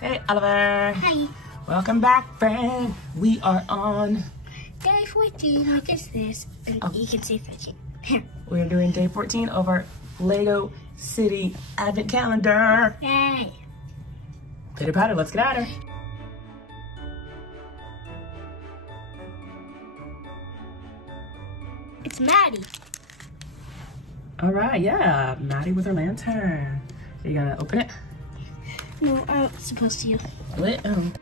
Hey, Oliver. Hi. Welcome back, friend. We are on Day 14. What is this? And you can say 13. we're doing day 14 of our Lego City Advent Calendar. Yay. Pitter patter, let's get at her. It's Maddie. All right, yeah, Maddie with her lantern. Are you gonna open it? No, I'm not supposed to. Do it. Oh.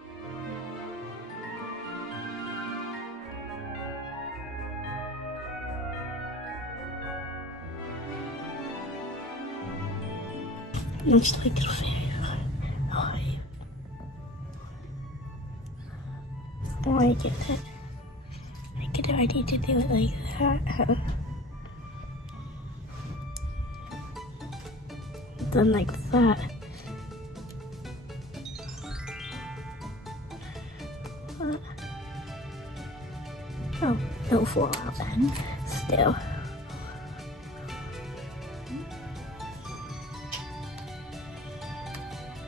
Looks like a fairy. Oh, I get it. I get it. I need to do it like that. Then like that. Oh, no fall out then. Still.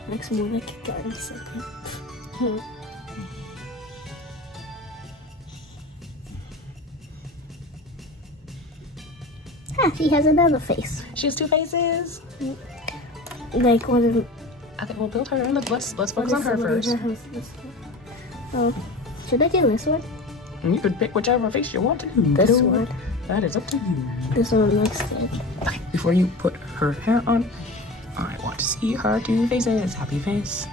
Looks more like a garden second. Ah, she has another face. She has two faces. Like one of them. I think we'll build her. Let's focus on her first. Oh, should I do this one? And you could pick whichever face you want to do. This one. That is up to you. This one looks good. Okay, before you put her hair on, I want to see her two faces. Happy face.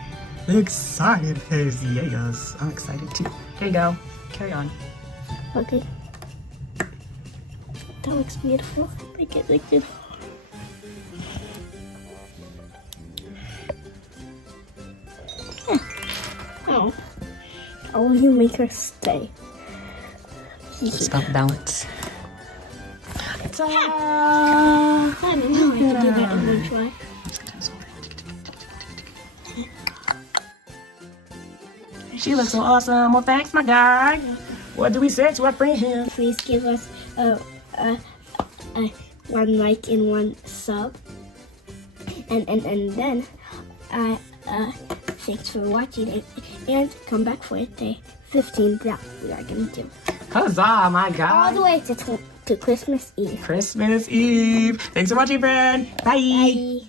The excited face. Yes, I'm excited too. There you go. Carry on. Okay. That looks beautiful. I like it like this. Oh. How will you make her stay? It's about balance. Ta-da! I don't know. I can do that in one try. She looks so awesome. Well, thanks, my guy. What do we say to our friend? Please give us one like and one sub. And then thanks for watching it, and come back for day 15 that we are gonna do. Huzzah, my guy. All the way to Christmas Eve. Christmas Eve. Thanks for watching, friend. Bye. Bye.